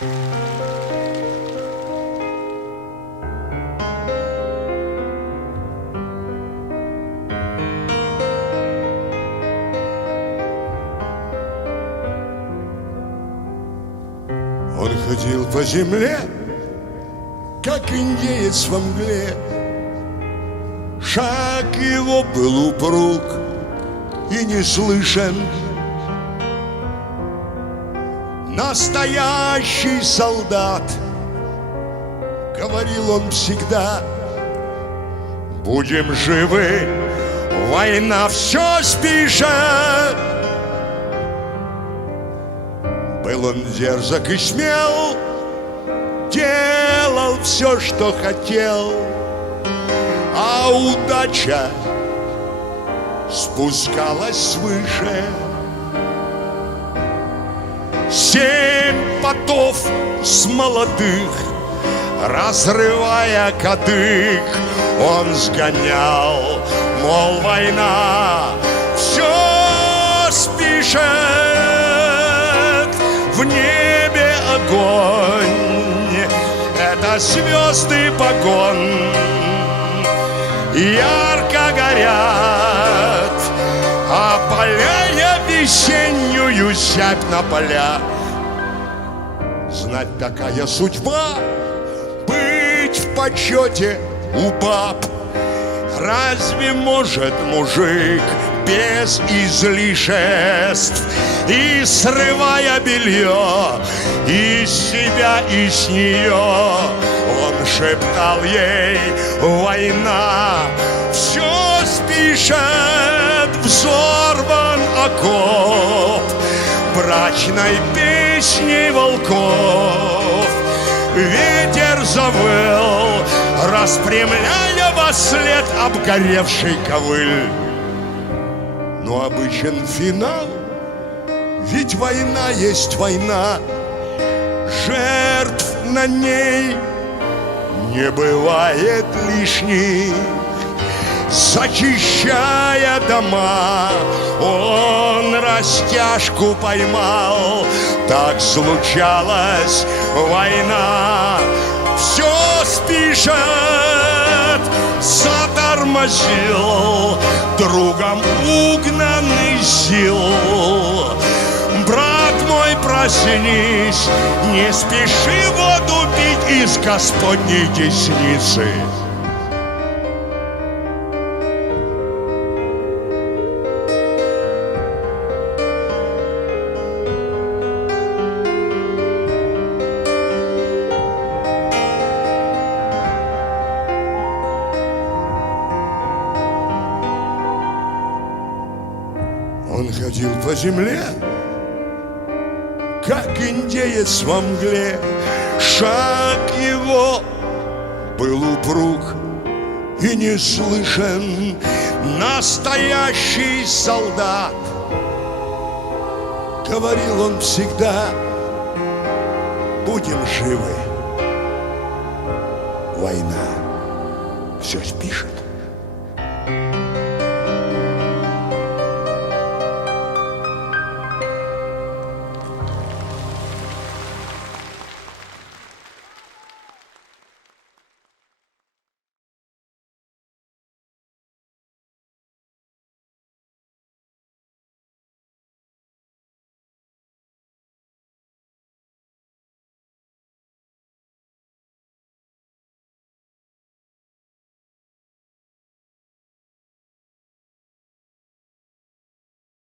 Он ходил по земле, как индеец во мгле. Шаг его был упруг и не слышен. Настоящий солдат, говорил он всегда. Будем живы, война все спишет. Был он дерзок и смел, делал все, что хотел, а удача спускалась свыше. 7 потов с молодых, разрывая кадык, он сгонял, мол, война все спишет. В небе огонь, это звезды погон, ярко горят, опаляя весеннюю зябь на поля. Знать, такая судьба, быть в почете у баб. Разве может мужик без излишеств? И срывая белье из себя и с нее, он шептал ей: война все спишет. Взорван окоп брачной песней волков. Ветер завыл, распрямляя вослед обгоревший ковыль. Но обычен финал, ведь война есть война. Жертв на ней не бывает лишних. Зачищая дома, он растяжку поймал. Так случалось, война все спишет. Затормозил другом угнанный сил. Брат мой, проснись, не спеши воду пить из Господней десницы. Он ходил по земле, как индеец во мгле. Шаг его был упруг и не слышен. Настоящий солдат, говорил он всегда. Будем живы, война все спишет.